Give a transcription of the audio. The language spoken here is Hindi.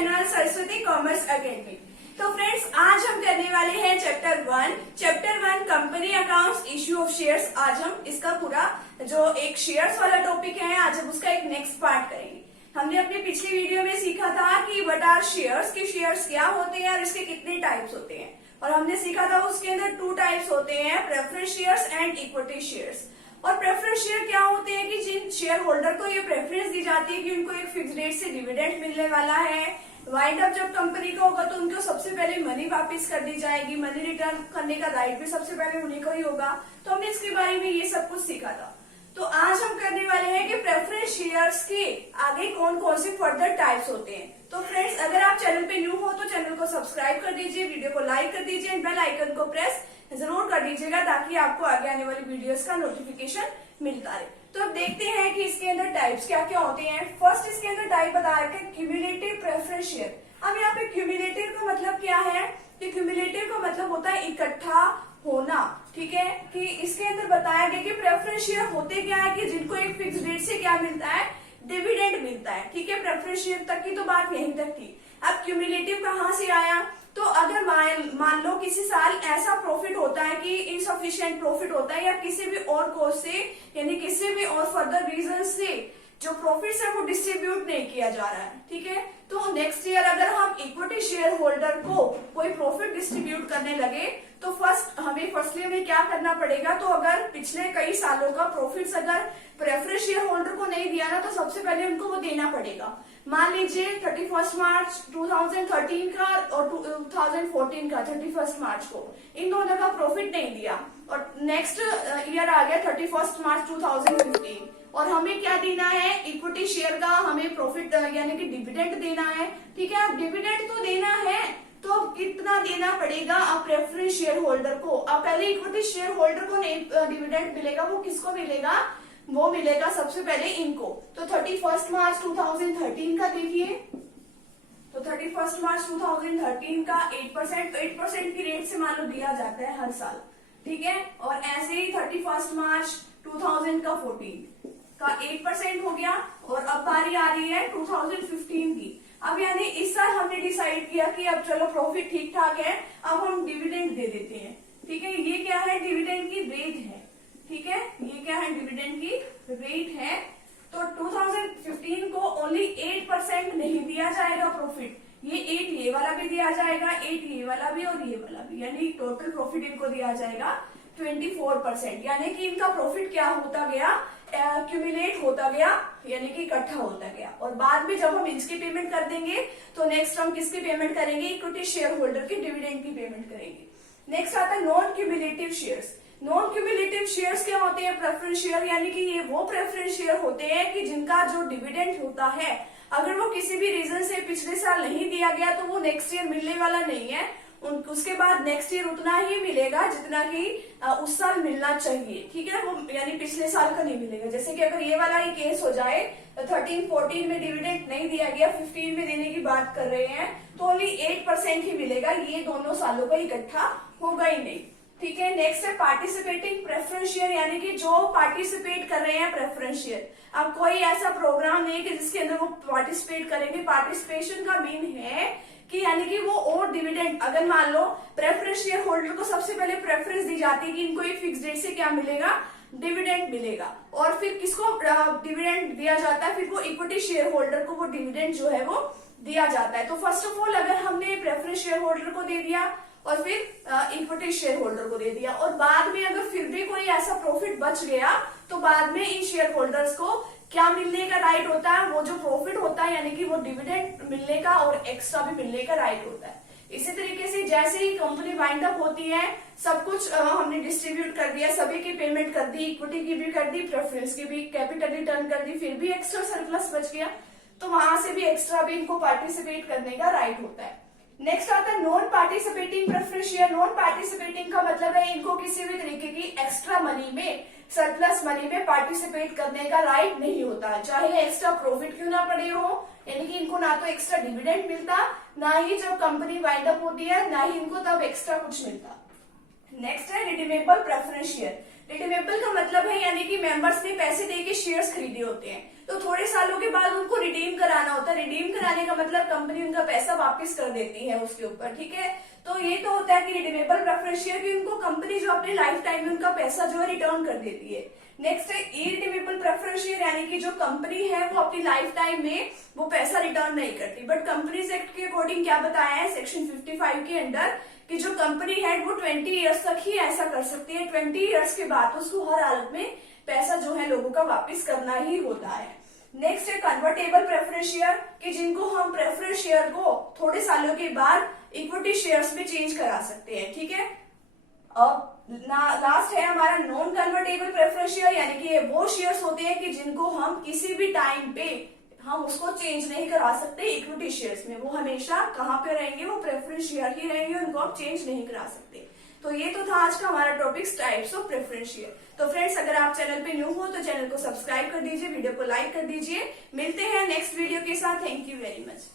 Channel Saraswati commerce academy. तो फ्रेंड्स, आज हम करने वाले हैं chapter 1 company accounts, issue of shares. आज हम इसका पूरा जो एक शेयर्स वाला टॉपिक है, आज हम उसका एक नेक्स्ट पार्ट करेंगे। हमने अपने पिछली वीडियो में सीखा था कि व्हाट आर शेयर्स, कि शेयर्स क्या होते हैं और इसके कितने टाइप्स होते हैं। और हमने सीखा था उसके अंदर 2 टाइप्स होते हैं, preference shares and equity shares. और प्रेफरेंस शेयर क्या होते हैं कि जिन शेयर होल्डर को ये प्रेफरेंस दी जाती है कि उनको एक फिक्स डेट से डिविडेंड मिलने वाला है। वाइंड अप जब कंपनी का होगा तो उनको सबसे पहले मनी वापस कर दी जाएगी, मनी रिटर्न करने का राइट भी सबसे पहले उन्हीं को ही होगा। तो हमने इसके बारे में ये सब कुछ सीखा था। तो आज हम करने वाले हैं कि प्रेफरेंस शेयर्स के आगे कौन कौन से फर्दर टाइप्स होते हैं। तो फ्रेंड्स, अगर आप चैनल पे न्यू हो तो चैनल को सब्सक्राइब कर दीजिए, वीडियो को लाइक कर दीजिए, बेल आइकन को प्रेस जरूर कर दीजिएगा ताकि आपको आगे आने वाली वीडियोस का नोटिफिकेशन मिलता रहे। तो अब देखते हैं कि इसके अंदर टाइप्स क्या क्या होते हैं। फर्स्ट इसके अंदर टाइप बता रखे क्यूमुलेटिव प्रेफरेंस शेयर। अब यहाँ पे क्यूमुलेटिव का मतलब क्या है कि क्यूमुलेटिव का मतलब होता है इकट्ठा होना। ठीक है, कि इसके अंदर बताया गया कि प्रेफरेंस शेयर होते क्या है कि जिनको एक फिक्स डेट से क्या मिलता है, डिविडेंड मिलता है। ठीक है, प्रेफरेंस शेयर तक की तो बात यहीं तक थी। अब क्यूमुलेटिव कहाँ से आया, तो अगर मान लो किसी साल ऐसा प्रॉफिट होता है कि इनसफिशिएंट प्रॉफिट होता है या किसी भी और कॉज से, यानी किसी भी और फर्दर रीजन से जो प्रॉफिट है वो डिस्ट्रीब्यूट नहीं किया जा रहा है। ठीक है, तो नेक्स्ट ईयर अगर हम इक्विटी शेयर होल्डर को कोई प्रॉफिट डिस्ट्रीब्यूट करने लगे तो फर्स्टली हमें क्या करना पड़ेगा, तो अगर पिछले कई सालों का प्रॉफिट्स अगर प्रेफरेंस शेयर होल्डर को नहीं दिया ना तो सबसे पहले उनको वो देना पड़ेगा। मान लीजिए 31 मार्च 2013 का और 2014 का 31 मार्च को इन दोनों का प्रॉफिट नहीं दिया और नेक्स्ट ईयर आ गया 31 मार्च 2015 और हमें क्या देना है, इक्विटी शेयर का हमें प्रॉफिट यानी कि डिविडेंड देना है। ठीक है, अब डिविडेंड तो देना है तो अब कितना देना पड़ेगा अब प्रेफरेंस शेयर होल्डर को। अब पहले इक्विटी शेयर होल्डर को नहीं डिविडेंड मिलेगा, वो किसको मिलेगा, वो मिलेगा सबसे पहले इनको। तो 31 मार्च 2013 का देखिए, तो 31 मार्च 2013 का 8% की रेट से मान लो दिया जाता है हर साल। ठीक है, और ऐसे ही 31 मार्च 2014 का 8% हो गया और अब बारी आ रही है 2015 की। अब यानी इस साल हमने डिसाइड किया कि अब चलो प्रॉफिट ठीक ठाक है, अब हम डिविडेंड दे देते हैं। ठीक है, ये क्या है, डिविडेंड की रेट है। ठीक है, ये क्या है, डिविडेंड की रेट है। तो 2015 को ओनली 8% नहीं दिया जाएगा प्रॉफिट, ये 8 ये वाला भी दिया जाएगा, 8 ये वाला भी और ये वाला भी, यानी टोटल प्रॉफिट इनको दिया जाएगा 24%। यानी कि इनका प्रॉफिट क्या होता गया, एक्यूमुलेट होता गया, यानी कि इकट्ठा होता गया। और बाद में जब हम इसकी पेमेंट कर देंगे तो नेक्स्ट हम किसकी पेमेंट करेंगे, इक्विटी शेयर होल्डर की डिविडेंड की पेमेंट करेंगे। नेक्स्ट आता है non cumulative shares. Non cumulative shares क्या होते हैं, प्रेफरेंस शेयर, यानी कि ये वो प्रेफरेंस शेयर होते हैं कि जिनका जो डिविडेंड होता है अगर वो किसी भी रीजन से पिछले साल नहीं दिया गया तो वो नेक्स्ट ईयर मिलने वाला नहीं है, उसके बाद नेक्स्ट ईयर उतना ही मिलेगा जितना कि उस साल मिलना चाहिए। ठीक है, वो यानी पिछले साल का नहीं मिलेगा। जैसे कि अगर ये वाला ही केस हो जाए, 13-14 में डिविडेंड नहीं दिया गया, 15 में देने की बात कर रहे हैं, तो ओनली 8% ही मिलेगा, ये दोनों सालों का इकट्ठा होगा ही नहीं। ठीक है, नेक्स्ट है पार्टिसिपेटिंग प्रेफरेंस शेयर, यानी कि जो पार्टिसिपेट कर रहे हैं प्रेफरेंस शेयर। अब कोई ऐसा प्रोग्राम नहीं कि जिसके अंदर वो पार्टिसिपेट करेंगे। पार्टिसिपेशन का मीन है कि यानी कि वो और डिविडेंड, अगर मान लो प्रेफरेंस शेयर होल्डर को सबसे पहले प्रेफरेंस दी जाती है कि इनको एक फिक्स डेट से क्या मिलेगा, डिविडेंड मिलेगा, और फिर किसको डिविडेंड दिया जाता है, फिर वो इक्विटी शेयर होल्डर को वो डिविडेंड जो है वो दिया जाता है। तो फर्स्ट ऑफ ऑल अगर हमने प्रेफरेंस शेयर होल्डर को दे दिया और फिर इक्विटी शेयर होल्डर को दे दिया और बाद में अगर फिर भी कोई ऐसा प्रॉफिट बच गया तो बाद में इन शेयर होल्डर्स को क्या मिलने का राइट होता है, वो जो प्रॉफिट होता है यानी कि वो डिविडेंड मिलने का और एक्स्ट्रा भी मिलने का राइट होता है। इसी तरीके से जैसे ही कंपनी वाइंड अप होती है, सब कुछ हमने डिस्ट्रीब्यूट कर दिया, सभी की पेमेंट कर दी, इक्विटी की भी कर दी, प्रेफरेंस की भी, कैपिटल रिटर्न कर दी, फिर भी एक्स्ट्रा सरप्लस बच गया तो वहां से भी एक्स्ट्रा भी इनको पार्टिसिपेट करने का राइट होता है। नेक्स्ट आता है non participating preference share. Non participating का मतलब है इनको किसी भी तरीके की एक्स्ट्रा मनी में, सरप्लस मनी में पार्टिसिपेट करने का राइट नहीं होता, चाहे एक्स्ट्रा प्रॉफिट क्यों ना पड़े हो, यानी कि इनको ना तो एक्स्ट्रा डिविडेंड मिलता, ना ही जब कंपनी वाइंड अप होती है, ना ही इनको तब एक्स्ट्रा कुछ मिलता। नेक्स्ट है रिडीमेबल प्रेफरेंस शेयर। रिडीमेबल का मतलब है यानी कि मेंबर्स ने पैसे देके शेयर्स खरीदे होते हैं, तो थोड़े सालों के बाद उनको रिडीम कराना होता है। रिडीम कराने का मतलब कंपनी उनका पैसा वापस कर देती है उसके ऊपर, ठीक है। तो ये तो होता है कि रिडीमेबल प्रेफरेंस शेयर की उनको कंपनी जो अपने लाइफ टाइम में उनका पैसा जो है रिटर्न कर देती है। नेक्स्ट है इरिडीमेबल प्रेफरेंस शेयर, यानी कि जो कंपनी है वो अपनी लाइफ टाइम में वो पैसा रिटर्न नहीं करती, बट कंपनीज एक्ट के अकॉर्डिंग क्या बताया है सेक्शन 55 के अंडर कि जो कंपनी है वो 20 इयर्स तक ही ऐसा कर सकती है। 20 इयर्स के बाद उसको हर हालत में पैसा जो है लोगों का वापस करना ही होता है। नेक्स्ट है कन्वर्टेबल प्रेफरेंस शेयर, कि जिनको हम प्रेफरेंस शेयर को थोड़े सालों के बाद इक्विटी शेयर्स में चेंज करा सकते हैं, ठीक है। अब लास्ट है हमारा नॉन कन्वर्टेबल प्रेफरेंस शेयर, यानी कि वो शेयर्स होते हैं कि जिनको हम किसी भी टाइम पे हम उसको चेंज नहीं करा सकते इक्विटी शेयर्स में। वो हमेशा कहाँ पे रहेंगे, वो प्रेफरेंस शेयर ही रहेंगे, उनको आप चेंज नहीं करा सकते। तो ये तो था आज का हमारा topic types of preference share. तो फ्रेंड्स, अगर आप चैनल पे न्यू हो तो चैनल को सब्सक्राइब कर दीजिए, वीडियो को लाइक कर दीजिए। मिलते हैं नेक्स्ट वीडियो के साथ। Thank you very much.